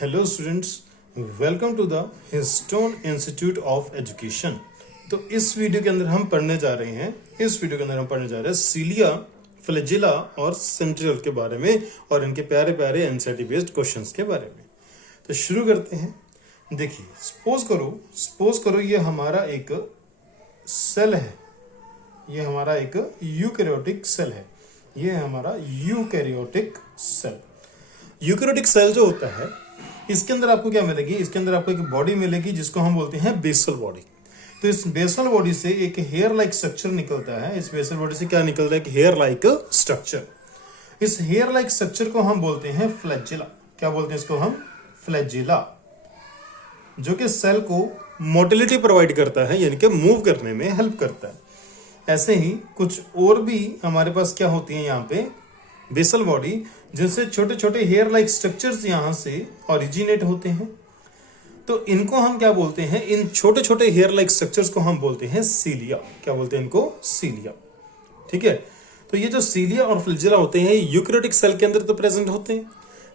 Hello students, welcome to the histone institute of education. तो इस video के अंदर हम पढ़ने जा रहे हैं सीलिया, फ्लैजिला और सेंट्रियोल के बारे में और इनके प्यारे प्यारे एनसीईआरटी बेस्ड क्वेश्चंस के बारे में। तो शुरू करते हैं। देखिए, सपोज करो ये हमारा एक सेल है, ये हमारा एक यूकैरियोटिक सेल है, ये है हमारा यूकैरियोटिक सेल। यूकैरियोटिक सेल जो होता है, इसके अंदर आपको क्या मिलेगी? इसके अंदर आपको एक बॉडी मिलेगी जिसको हम बोलते हैं बेसल बॉडी। तो इस बेसल बॉडी से एक हेयर लाइक स्ट्रक्चर निकलता है। इस बेसल बॉडी से क्या निकलता है? एक हेयर लाइक स्ट्रक्चर। इस हेयर लाइक स्ट्रक्चर को हम बोलते हैं फ्लैजिला। क्या बोलते हैं इसको हम? फ्लैजिला, जो कि सेल को मोटिलिटी प्रोवाइड करता है, यानी कि मूव करने में हेल्प करता है। ऐसे ही कुछ और भी हमारे पास क्या होती है यहाँ पे बेसल बॉडी, जिनसे छोटे छोटे हेयर लाइक स्ट्रक्चर्स यहां से ओरिजिनेट होते हैं। तो इनको हम क्या बोलते हैं? इन छोटे छोटे हेयर लाइक स्ट्रक्चर्स को हम बोलते हैं सीलिया। क्या बोलते हैं इनको? सीलिया। ठीक है। तो ये जो सीलिया और फ्लैजिला होते हैं, यूकैरियोटिक सेल के अंदर तो प्रेजेंट होते हैं,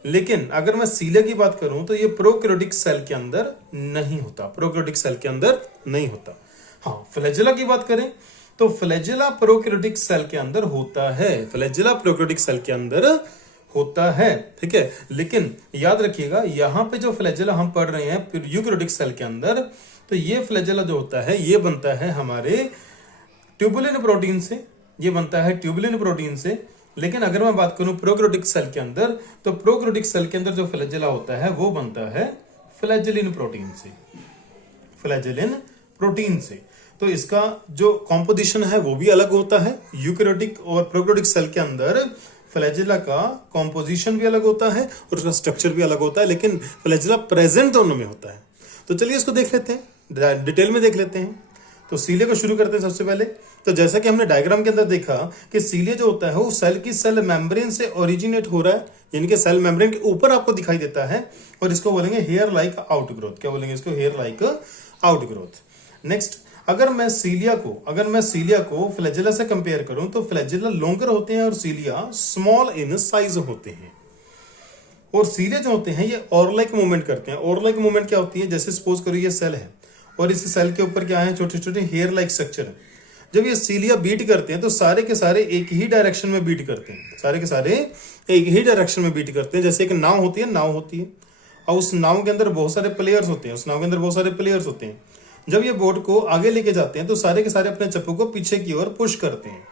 लेकिन अगर मैं सीलिया की बात करूं तो ये प्रोकैरियोटिक सेल के अंदर नहीं होता। प्रोकैरियोटिक सेल के अंदर नहीं होता। हाँ, फ्लैजिला की बात करें तो फ्लैजिला प्रोकैरियोटिक सेल के अंदर होता है। फ्लैजिला प्रोकैरियोटिक सेल के अंदर होता है। ठीक है। लेकिन याद रखिएगा, यहां पे जो फ्लैजिला हम पढ़ रहे हैं यूकैरियोटिक सेल के अंदर, तो ये फ्लैजिला जो होता है ये बनता है हमारे ट्यूबुलिन प्रोटीन से। ये बनता है ट्यूबुलिन प्रोटीन से। लेकिन अगर मैं बात करूं प्रोकैरियोटिक सेल के अंदर, तो प्रोकैरियोटिक सेल के अंदर जो फ्लैजिला होता है वो बनता है फ्लैजिलिन प्रोटीन से। फ्लैजिलिन प्रोटीन से। तो इसका जो कॉम्पोजिशन है वो भी अलग होता है। यूकैरियोटिक और प्रोकैरियोटिक सेल के अंदर फ्लैजिला का कॉम्पोजिशन भी अलग होता है और उसका स्ट्रक्चर भी अलग होता है, लेकिन फ्लैजिला प्रेजेंट दोनों में होता है। तो चलिए इसको देख लेते हैं, डिटेल में देख लेते हैं। तो सीलिया को शुरू करते हैं सबसे पहले। तो जैसा कि हमने डायग्राम के अंदर देखा कि सीलिया जो होता है वो सेल की सेल मेम्ब्रेन से ओरिजिनेट हो रहा है, यानी कि सेल मेम्ब्रेन के ऊपर आपको दिखाई देता है, और इसको बोलेंगे हेयर लाइक आउटग्रोथ। क्या बोलेंगे इसको? Hair like outgrowth. नेक्स्ट, अगर मैं सीलिया को फ्लैजिला से कंपेयर करूं तो फ्लैजिला लॉन्गर होते हैं और सीलिया स्मॉल इन साइज होते हैं। और सीलिया जो होते हैं ये और लाइक मूवमेंट करते हैं। और लाइक मूवमेंट क्या होती है? जैसे सपोज करो ये सेल है और इस सेल के ऊपर क्या है? छोटे छोटे हेयर लाइक स्ट्रक्चर है। जब ये सीलिया बीट करते हैं तो सारे के सारे एक ही डायरेक्शन में बीट करते हैं। सारे के सारे एक ही डायरेक्शन में बीट करते हैं। जैसे एक नाव होती है और उस नाव के अंदर बहुत सारे प्लेयर्स होते हैं। जब ये बोट को आगे लेके जाते हैं तो सारे के सारे अपने चप्पू को पीछे की ओर पुश करते हैं।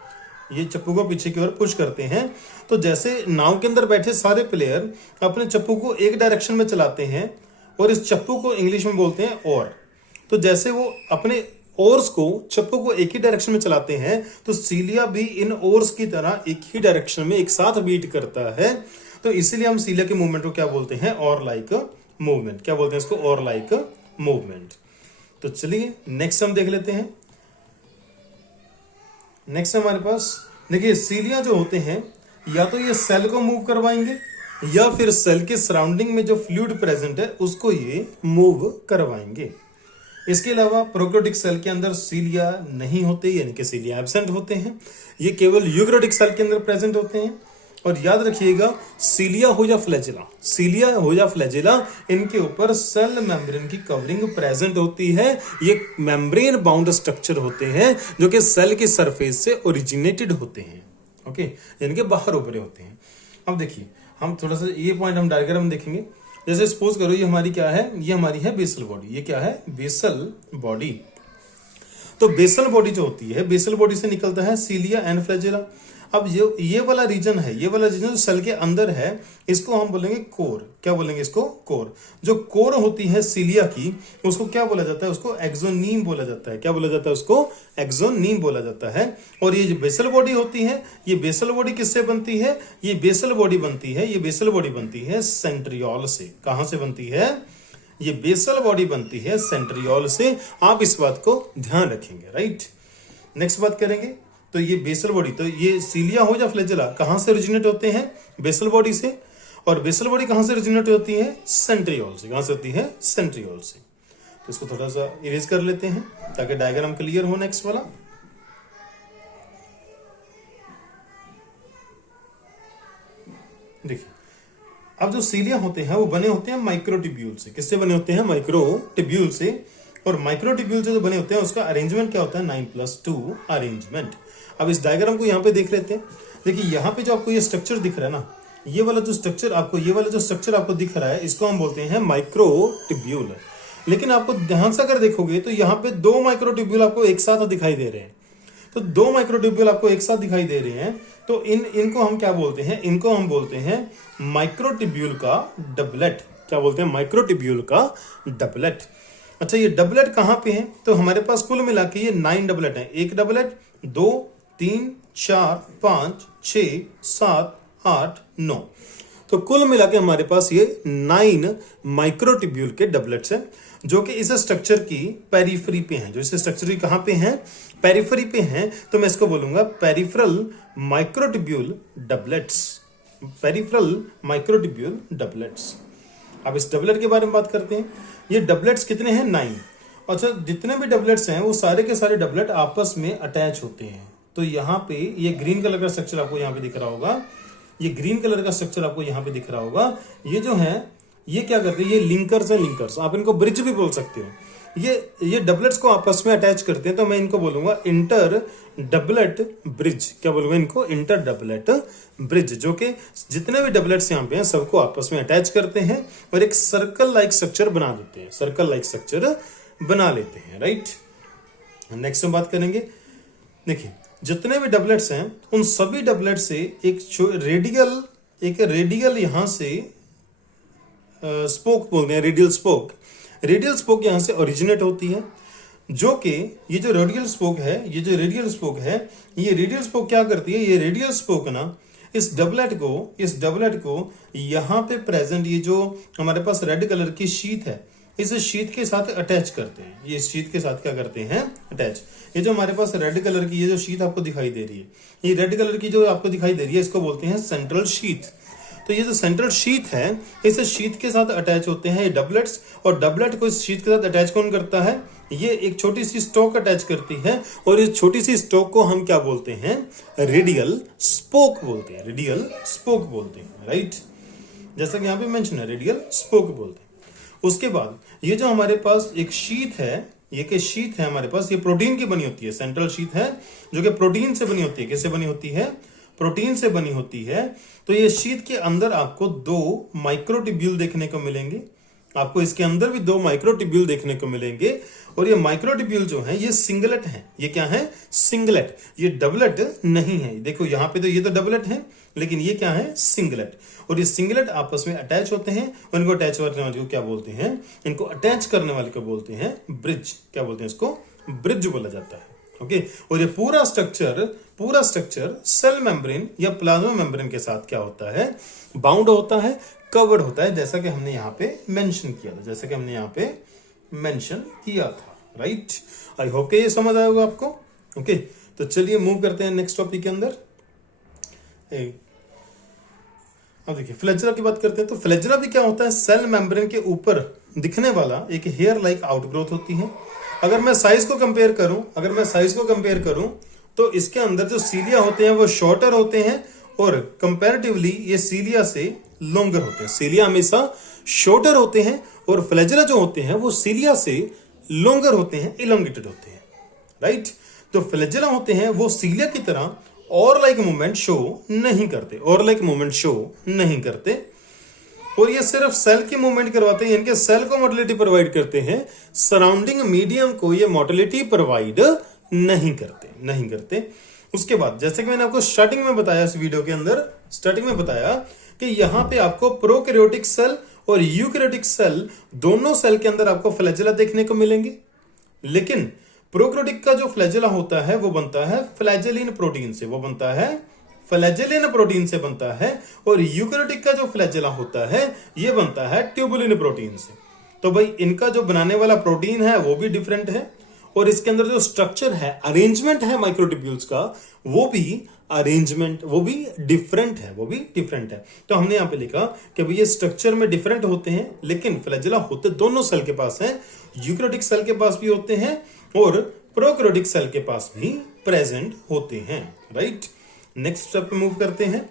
ये चप्पू को पीछे की ओर पुश करते हैं। तो जैसे नाव के अंदर बैठे सारे प्लेयर अपने चप्पू को एक डायरेक्शन में चलाते हैं, और इस चप्पू को इंग्लिश में बोलते हैं ओर। तो जैसे वो अपने ओर्स को, चप्पू को एक ही डायरेक्शन में चलाते हैं, तो सीलिया भी इन ओर्स की तरह एक ही डायरेक्शन में एक साथ बीट करता है। तो इसीलिए हम सीलिया के मूवमेंट को क्या बोलते हैं? और लाइक मूवमेंट। क्या बोलते हैं इसको? और लाइक मूवमेंट। तो चलिए नेक्स्ट हम देख लेते हैं। नेक्स्ट हमारे पास देखिए, सीलिया जो होते हैं या तो ये सेल को मूव करवाएंगे या फिर सेल के सराउंडिंग में जो फ्लूइड प्रेजेंट है उसको ये मूव करवाएंगे। इसके अलावा प्रोकैरियोटिक सेल के अंदर सीलिया नहीं होते, यानी कि सीलिया एब्सेंट होते हैं। ये केवल यूकैरियोटिक सेल के अंदर प्रेजेंट होते हैं। और याद रखिएगा, सीलिया हो या फ्लैजिला, इनके ऊपर सेल मेम्ब्रेन की कवरिंग प्रेजेंट होती है। ये मेम्ब्रेन बाउंड स्ट्रक्चर होते हैं जो कि सेल की सरफेस से ओरिजिनेटेड होते हैं। ओके, यानी कि बाहर उभरे होते हैं। अब देखिए, हम थोड़ा सा ये पॉइंट हम डायग्राम देखेंगे। जैसे सपोज करो ये हमारी क्या है? ये हमारी है बेसल बॉडी। ये क्या है? Basal body. तो बेसल बॉडी जो होती है, बेसल बॉडी से निकलता है सीलिया एंड फ्लैजिला। अब ये वाला रीजन जो सेल के अंदर है, इसको हम बोलेंगे कोर। क्या बोलेंगे इसको? कोर। जो कोर होती है सीलिया की, उसको क्या बोला जाता है? उसको एक्सोनीम बोला जाता है। क्या बोला जाता है? उसको एक्सोनीम बोला जाता है। और ये जो बेसल बॉडी होती है, ये बेसल बॉडी किससे बनती है? ये बेसल बॉडी बनती है सेंट्रियोल से। कहां से बनती है? ये बेसल बॉडी बनती है सेंट्रियोल से। आप इस बात को ध्यान रखेंगे, राइट। नेक्स्ट बात करेंगे। तो ये बेसल बॉडी, तो ये सीलिया हो या फ्लैजिला कहां से ओरिजिनेट होते हैं? बेसल बॉडी से। और बेसल बॉडी कहां से ओरिजिनेट होती है? सेंट्रियोल से। कहां से होती है? सेंट्रियोल से। तो इसको थोड़ा सा इरेज कर लेते हैं ताकि डायग्राम क्लियर हो। नेक्स्ट वाला देखिए, अब जो सीलिया होते हैं वो बने होते हैं माइक्रोट्यूब्यूल से। किससे बने होते हैं? माइक्रोट्यूब्यूल से। और माइक्रोट्यूब्यूल जो बने होते हैं उसका अरेंजमेंट क्या होता है? 9+2 अरेंजमेंट। अब इस डायग्राम को यहाँ पे देख लेते हैं। देखिए यहाँ पे जो आपको ये स्ट्रक्चर दिख रहा है ना, ये वाला जो स्ट्रक्चर आपको दिख रहा है, इसको हम बोलते हैं माइक्रोट्यूब्यूल। लेकिन आपको ध्यान से अगर देखोगे तो यहाँ पे 2 माइक्रोट्यूब्यूल आपको एक साथ दिखाई दे रहे हैं। तो 2 माइक्रोट्यूब्यूल आपको एक साथ दिखाई दे रहे हैं, तो इनको हम क्या बोलते हैं? इनको हम बोलते हैं माइक्रोट्यूब्यूल का डबलेट। क्या बोलते हैं? माइक्रोट्यूब्यूल का डबलेट। अच्छा, ये डबलेट कहां पे है? तो हमारे पास कुल मिला के ये 9 डबलेट हैं। 1 डबलेट, 2, 3, 4, 5, 6, 7, 8, 9। तो कुल मिला के हमारे पास ये 9 माइक्रोट्यूब्यूल के डबलेट्स हैं, जो कि इस स्ट्रक्चर की पेरिफेरी पे हैं। जो इस स्ट्रक्चर की कहां पे हैं? पेरिफेरी पे हैं। तो मैं इसको बोलूंगा peripheral microtubule doublets. Peripheral microtubule doublets. अब इस डबलेट के बारे में बात करते हैं। ये डबलेट्स कितने हैं? 9। अच्छा, जितने भी डबलेट्स हैं वो सारे के सारे डबलेट आपस में अटैच होते हैं। तो यहाँ पे ये ग्रीन कलर का स्ट्रक्चर आपको यहाँ पे दिख रहा होगा। ये ग्रीन कलर का स्ट्रक्चर आपको यहाँ पे दिख रहा होगा। ये जो है ये क्या करते हैं? ये लिंकर्स हैं। लिंकर्स, आप इनको ब्रिज भी बोल सकते हो। ये डबलेट्स को आपस में अटैच करते हैं, तो मैं इनको बोलूंगा इंटर डबलेट ब्रिज। क्या बोलूंगा इनको? Inter doublet bridge. जो कि जितने भी डबलेट्स यहाँ पे हैं सबको आपस में अटैच करते हैं और एक सर्कल लाइक स्ट्रक्चर बना देते हैं। सर्कल लाइक स्ट्रक्चर बना लेते हैं, राइट। नेक्स्ट हम बात करेंगे। देखिए, जितने भी डबलेट्स हैं उन सभी डबलेट से एक रेडियल यहां से स्पोक बोलते हैं, रेडियल स्पोक। रेडियल स्पोक यहां से ओरिजिनेट होती है, जो कि ये जो रेडियल स्पोक है, ये रेडियल स्पोक क्या करती है? ये रेडियल स्पोक ना इस डबलेट को यहाँ पे प्रेजेंट ये जो हमारे पास रेड कलर की शीट है, इस शीट के साथ अटैच करते हैं। ये शीट के साथ क्या करते हैं? अटैच। ये जो हमारे पास रेड कलर की ये जो शीट आपको दिखाई दे रही है, ये रेड कलर की जो आपको दिखाई दे रही है, इसको बोलते हैं सेंट्रल शीट। तो ये जो सेंट्रल शीट है, इस शीट के साथ अटैच होते हैं ये डबलेट्स। और डबलेट को इस शीट के साथ अटैच कौन करता है? ये एक छोटी सी स्टोक अटैच करती है, और इस छोटी सी स्टोक को हम क्या बोलते हैं? रेडियल स्पोक बोलते हैं। रेडियल स्पोक बोलते हैं, राइट। जैसा कि यहाँ पे मेंशन है, रेडियल स्पोक बोलते हैं। उसके बाद ये जो हमारे पास एक शीट है, शीट है हमारे पास, ये प्रोटीन की बनी होती है। सेंट्रल शीट है जो कि प्रोटीन से बनी होती है। किससे बनी होती है? प्रोटीन से बनी होती है। तो ये शीट के अंदर आपको 2 माइक्रोट्यूब्यूल देखने को मिलेंगे। आपको इसके अंदर भी 2 माइक्रोट्यूब्यूल देखने को मिलेंगे। और ये माइक्रोट्यूब्यूल जो है ये सिंगलेट है। ये क्या है? सिंगलेट। ये डबलेट नहीं है। देखो यहाँ पे तो ये तो डबलेट है, लेकिन ये क्या है? सिंगलेट। और ये सिंगलेट आपस में अटैच होते हैं, और इनको अटैच करने वाले को क्या बोलते हैं? इनको अटैच करने वाले को बोलते हैं ब्रिज। क्या बोलते हैं इसको? ब्रिज बोला जाता है। ओके। और ये पूरा स्ट्रक्चर सेल मेम्ब्रेन या प्लाज्मा मेम्ब्रेन के साथ क्या होता है? बाउंड होता है, कवर्ड होता है, जैसा कि हमने यहाँ पे मेंशन किया था, राइट। आई होप कि ये समझ आया होगा आपको। ओके, तो चलिए मूव करते हैं नेक्स्ट टॉपिक के अंदर। अब देखिए, फ्लैजेला की बात करते हैं। तो फ्लैजेला भी क्या होता है? सेल मेम्ब्रेन के ऊपर दिखने वाला एक हेयर लाइक आउटग्रोथ होती है। अगर मैं साइज को कंपेयर करूं तो इसके अंदर जो सीलिया होते हैं वो शॉर्टर होते हैं, और कंपैरेटिवली ये सीलिया से लॉन्गर होते हैं। सीलिया हमेशा शॉर्टर होते हैं, और फ्लैजेला जो होते हैं वो सीलिया से लॉन्गर होते हैं, इलोंगेटेड होते हैं, राइट। तो फ्लैजेला होते हैं वो सीलिया की तरह और लाइक मूवमेंट शो नहीं करते, और ये सिर्फ सेल की मूवमेंट करवाते हैं। इनके सेल को मोटिलिटी प्रोवाइड करते हैं, सराउंडिंग मीडियम को ये मोटिलिटी प्रोवाइड नहीं करते। उसके बाद जैसे कि मैंने आपको स्टार्टिंग में बताया, इस वीडियो के अंदर स्टार्टिंग में बताया कि यहां पे आपको प्रोकैरियोटिक सेल और यूकैरियोटिक सेल, दोनों सेल के अंदर आपको फ्लैजेला देखने को मिलेंगे। लेकिन प्रोकैरियोटिक का जो फ्लैजेला होता है वो बनता है फ्लैजेलिन प्रोटीन से बनता है, और यूकैरियोटिक का जो फ्लैजेला होता है ये बनता है ट्यूबुलिन प्रोटीन से। तो भाई इनका जो बनाने वाला प्रोटीन है वो भी डिफरेंट है, और इसके अंदर जो स्ट्रक्चर है, अरेंजमेंट है माइक्रोट्यूब्यूल्स का, वो भी डिफरेंट है। तो हमने यहाँ पे लिखा कि भाई ये स्ट्रक्चर में डिफरेंट होते हैं, लेकिन फ्लैजेला होते दोनों सेल के पास हैं। यूकैरियोटिक सेल के पास भी होते हैं और प्रोकैरियोटिक सेल के पास भी प्रेजेंट होते हैं, राइट। नेक्स्ट स्टेप पे मूव करते हैं।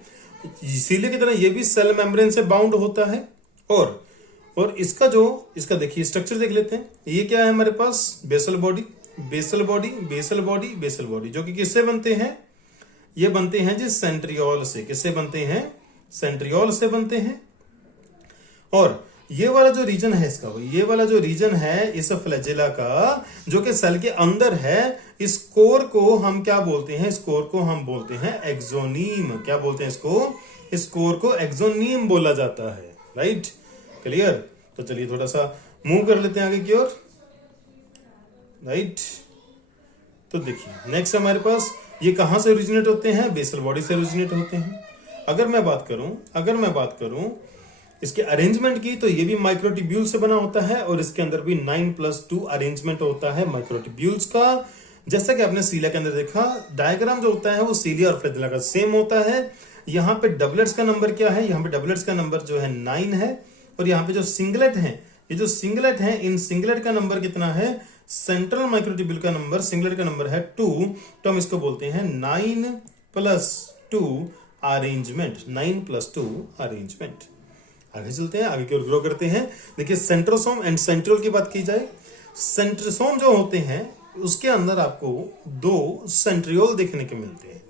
इसीलिए की तरह ये भी सेल मेम्ब्रेन से बाउंड होता है। और इसका देखिए स्ट्रक्चर देख लेते हैं। ये क्या है हमारे पास, basal body, basal body, basal body, basal body, जो कि किससे बनते हैं, ये बनते हैं जी सेंट्रियोल से। किससे बनते हैं, सेंट्रियोल से बनते हैं। और ये वाला जो रीजन है इसका, ये वाला जो रीजन है इस फ्लैजेला का, जो कि सेल के अंदर है, इस कोर को हम क्या बोलते हैं, इस कोर को हम बोलते हैं एक्सोनीम। क्या बोलते हैं इसको, इस कोर को एक्सोनीम बोला जाता है। Right, clear. तो चलिए थोड़ा सा मूव कर लेते हैं आगे की ओर। राइट, तो देखिए नेक्स्ट हमारे पास ये कहां से ओरिजिनेट होते हैं, बेसल बॉडी से ओरिजिनेट होते हैं। अगर मैं बात करूं इसके अरेंजमेंट की, तो ये भी माइक्रोट्यूब्यूल से बना होता है और इसके अंदर भी 9+2 अरेंजमेंट होता है माइक्रोट्यूब्यूल्स का। जैसा कि आपने सीलिया के अंदर देखा, डायग्राम जो होता है वो सीलिया और फ्लैजेला का सेम होता है। यहाँ पे डबलेट्स का नंबर क्या है, यहाँ पे डबलेट्स का नंबर जो है 9 है। और यहाँ पे जो सिंगलेट है, ये जो सिंगलेट है, इन सिंगलेट का नंबर कितना है, सेंट्रल माइक्रोट्यूब्यूल का नंबर, सिंगलेट का नंबर है 2। तो हम इसको बोलते हैं 9+2 अरेंजमेंट, 9+2 अरेंजमेंट। आगे चलते हैं, आगे की ओर ग्रो करते हैं। देखिए सेंट्रोसोम एंड सेंट्रियोल की बात की जाए, सेंट्रोसोम जो होते हैं उसके अंदर आपको 2 सेंट्रियोल देखने के मिलते हैं।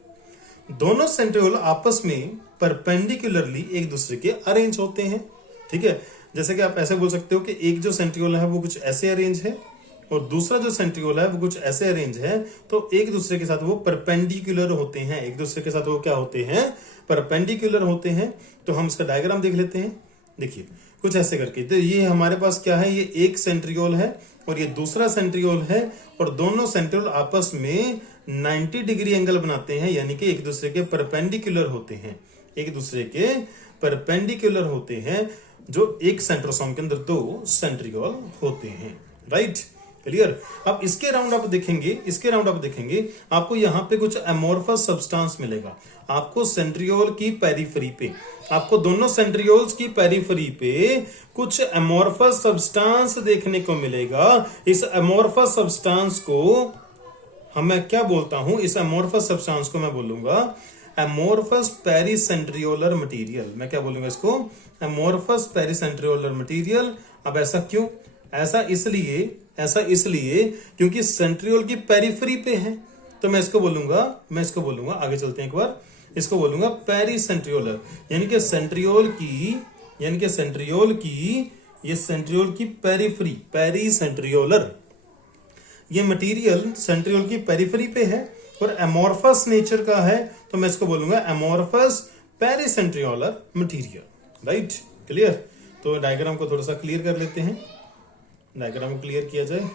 दोनों सेंट्रियोल आपस में परपेंडिकुलरली एक दूसरे के अरेंज होते हैं। ठीक है, जैसे कि आप ऐसे बोल सकते हो कि एक जो सेंट्रियोल है वो कुछ ऐसे अरेंज है और दूसरा जो सेंट्रियोल है वो कुछ ऐसे अरेंज है। तो एक दूसरे के साथ वो परपेंडिकुलर होते हैं, एक दूसरे के साथ वो क्या होते हैं, परपेंडिकुलर होते हैं। तो हम इसका डायग्राम देख लेते हैं। देखिए कुछ ऐसे करके, तो ये हमारे पास क्या है, ये एक सेंट्रियोल है और ये दूसरा सेंट्रियोल है और दोनों सेंट्रियोल आपस में 90 डिग्री एंगल बनाते हैं, यानी कि एक दूसरे के परपेंडिकुलर होते हैं, एक दूसरे के परपेंडिकुलर होते हैं। जो एक सेंट्रोसोम के अंदर 2 सेंट्रियोल होते हैं। Right, clear. अब इसके राउंड आप देखेंगे, आपको यहाँ पे कुछ एमोर्फस सब्सटेंस मिलेगा। आपको सेंट्रियोल की पेरिफेरी पे, आपको दोनों सेंट्रियोल्स की पेरिफेरी पे कुछ एमोर्फस सब्सटेंस देखने को मिलेगा। इस एमोर्फस सब्सटेंस को मैं क्या बोलता हूं, इस एमोर्फस सब्सटेंस को मैं बोलूंगा एमोर्फस पेरिसेंट्रियोलर मटेरियल। मैं क्या बोलूंगा इसको, एमोर्फस पेरिसेंट्रियोलर मटेरियल। अब ऐसा क्यों, ऐसा इसलिए क्योंकि सेंट्रियोल की पेरिफेरी पे है। तो मैं इसको बोलूंगा, आगे चलते हैं एक बार, इसको बोलूंगा पेरिसेंट्रियोलर, यानी कि सेंट्रियोल की पेरिफेरी, पेरिसेंट्रियोलर, ये मटेरियल सेंट्रियोल की पेरिफेरी पे है और एमोर्फस नेचर का है। तो मैं इसको बोलूंगा एमोर्फस पेरिसेंट्रियोलर मटेरियल। Right, clear. तो डायग्राम को थोड़ा सा क्लियर कर लेते हैं, डायग्राम को क्लियर किया जाए।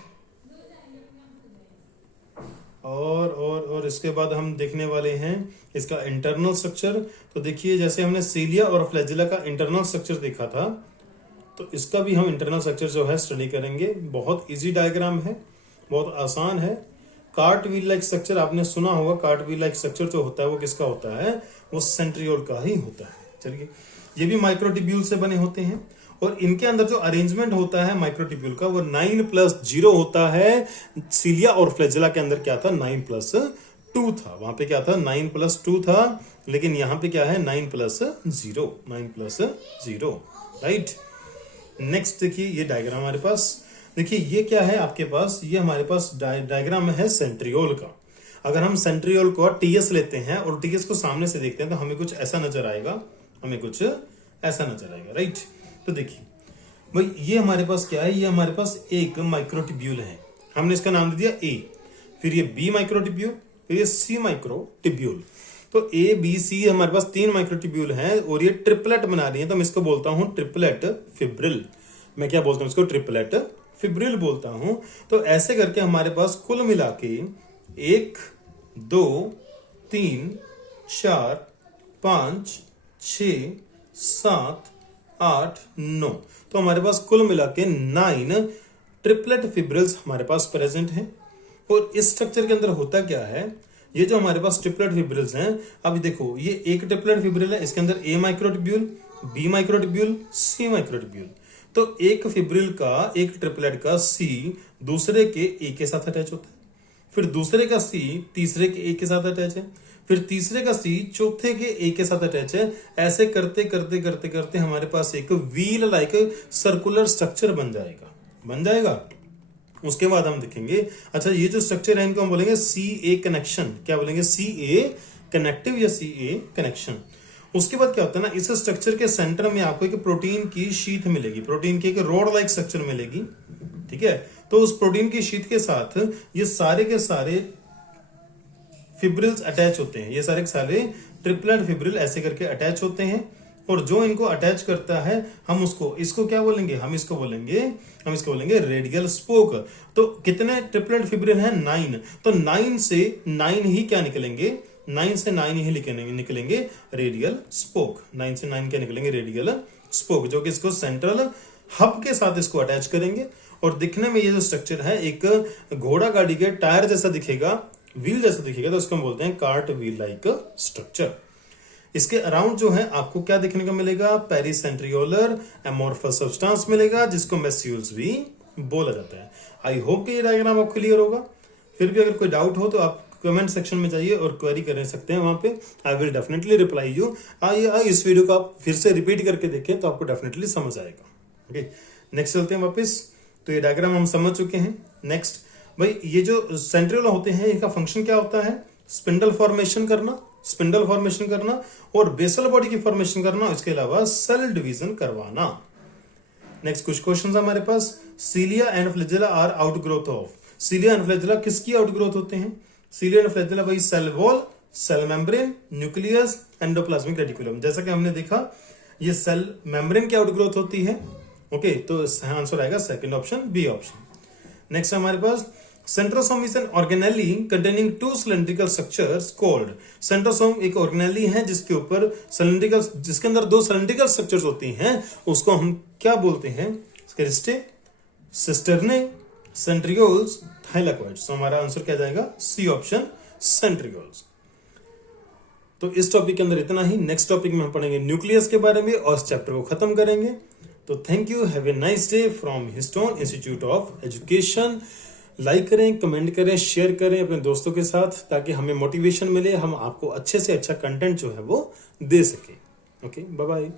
और इसके बाद हम देखने वाले हैं इसका इंटरनल स्ट्रक्चर। तो देखिए जैसे हमने सीलिया और फ्लैजेला का इंटरनल स्ट्रक्चर देखा था, तो इसका भी हम इंटरनल स्ट्रक्चर जो है स्टडी करेंगे। बहुत इजी डायग्राम है, बहुत आसान है। कार्ट व्हील लाइक स्ट्रक्चर आपने सुना होगा, कार्ट व्हील लाइक स्ट्रक्चर जो होता है वो किसका होता है, वो सेंट्रियोल का ही होता है। चलिए, ये भी माइक्रोट्यूब्यूल से बने होते हैं और इनके अंदर जो अरेंजमेंट होता है माइक्रोट्यूब्यूल का वो 9+0 होता है। सीलिया और फ्लैजेला के अंदर क्या था, 9+2 था। वहां पे क्या था, 9+2 था, लेकिन यहां पे क्या है 9+0। राइट, नेक्स्ट देखिए ये डायग्राम हमारे पास, देखिए ये क्या है आपके पास, ये हमारे पास डायग्राम है सेंट्रियोल का। अगर हम सेंट्रियोल को टीएस लेते हैं और टीएस को सामने से देखते हैं तो हमें कुछ ऐसा नजर आएगा, राइट। तो देखिए भाई ये हमारे पास क्या है, ये हमारे पास एक माइक्रोट्यूब्यूल है, हमने इसका नाम दे दिया ए, फिर ये बी माइक्रोट्यूब्यूल, फिर ये सी माइक्रोट्यूब्यूल। तो ए बी सी हमारे पास 3 माइक्रोट्यूब्यूल हैं और ये ट्रिपलेट बना रही है, तो मैं इसको बोलता हूं ट्रिपलेट फिब्रिल। मैं क्या बोलता हूं इसको, ट्रिपलेट फिब्रिल बोलता हूं। तो ऐसे करके हमारे पास कुल मिला के 1 2 3 4 5 6 7 8 9, तो हमारे पास कुल मिला के 9 ट्रिपलेट फिब्रिल्स हमारे पास प्रेजेंट हैं। और इस स्ट्रक्चर के अंदर होता क्या है, ये जो हमारे पास ट्रिपलेट फिब्रिल्स हैं, अब देखो ये एक ट्रिपलेट फिब्रिल है, इसके अंदर ए माइक्रोट्यूब्यूल, बी माइक्रोट्यूब्यूल, सी माइक्रोट्यूब्यूल। तो एक फिब्रिल का, एक ट्रिपलेट का सी दूसरे के ए के साथ अटैच होता है, फिर दूसरे का सी तीसरे के ए के साथ अटैच है, फिर तीसरे का सी चौथे के ए के साथ अटैच है। ऐसे करते करते करते करते हमारे पास एक व्हील लाइक सर्कुलर स्ट्रक्चर बन जाएगा। उसके बाद हम देखेंगे, अच्छा ये जो स्ट्रक्चर है इनको हम बोलेंगे सी ए कनेक्शन। क्या बोलेंगे? सी ए कनेक्टिव या सी ए कनेक्शन। उसके बाद क्या होता है ना, इस स्ट्रक्चर के सेंटर में आपको एक प्रोटीन की शीट मिलेगी, प्रोटीन की एक रोड लाइक स्ट्रक्चर मिलेगी। ठीक है, तो उस प्रोटीन की शीट के साथ ये सारे के सारे फिब्रिल्स अटैच होते हैं। ये सारे के सारे ट्रिपलेट फिब्रिल ऐसे करके अटैच होते हैं, और जो इनको अटैच करता है हम इसको क्या बोलेंगे? हम इसको बोलेंगे रेडियल स्पोक। तो कितने ट्रिपलेट फिब्रिल हैं? 9। तो 9 से 9 ही क्या निकलेंगे? 9 से 9 ही निकलेंगे रेडियल स्पोक। 9 से 9 क्या निकलेंगे? रेडियल स्पोक, जो कि इसको सेंट्रल हब के साथ इसको अटैच करेंगे। और दिखने में ये जो स्ट्रक्चर है एक घोड़ा गाड़ी के टायर जैसा दिखेगा, व्हील जैसा दिखेगा, तो इसको हम बोलते हैं कार्ट व्हील लाइक स्ट्रक्चर। इसके अराउंड जो है आपको क्या देखने को मिलेगा? पेरिसेंट्रियोलर एमोर्फस सब्सटेंस मिलेगा, जिसको मेस्यूल्स भी बोला जाता है। आई होप कि ये डायग्राम आपको क्लियर होगा। फिर भी अगर कोई डाउट हो तो आप कमेंट सेक्शन में जाइए और क्वेरी कर सकते हैं, वहां पे I will definitely reply you. आइए इस वीडियो को आप फिर से रिपीट करके देखें तो आपको डेफिनेटली समझ आएगा। ओके, नेक्स्ट चलते हैं वापस। तो ये डायग्राम हम समझ चुके हैं। नेक्स्ट भाई, ये जो सेंट्रियोला होते हैं इनका फंक्शन क्या होता है? स्पिंडल फॉर्मेशन करना और बेसल बॉडी की फॉर्मेशन करना, इसके अलावा सेल डिवीजन करवाना। नेक्स्ट कुछ क्वेश्चंस हमारे पास। Cilia and flagella are outgrowth of. Cilia and flagella किसकी आउटग्रोथ होते हैं? सीलिया एंड फ्लैजेला भाई cell wall, cell membrane, nucleus, endoplasmic reticulum. जैसा कि हमने देखा ये सेल मेम्ब्रेन की आउटग्रोथ होती है। ओके, तो आंसर आएगा second option, B option. Next हमारे पास centrosome is an organelle containing 2 cylindrical structures called. Centrosome एक ऑर्गेनेली है जिसके अंदर 2 सिलेंड्रिकल स्ट्रक्चर्स होती हैं, उसको हम क्या बोलते हैं? Cristae, cisternae, centrioles, thylakoids. तो हमारा आंसर क्या जाएगा? C option, centrioles. तो इस टॉपिक के अंदर इतना ही। नेक्स्ट टॉपिक में हम पढ़ेंगे न्यूक्लियस के बारे में और इस चैप्टर को खत्म करेंगे। तो thank you, have a nice day from histone institute of education. Like करें, कमेंट करें, शेयर करें अपने दोस्तों के साथ, ताकि हमें मोटिवेशन मिले, हम आपको अच्छे से अच्छा कंटेंट जो है वो दे सके। Okay, bye bye.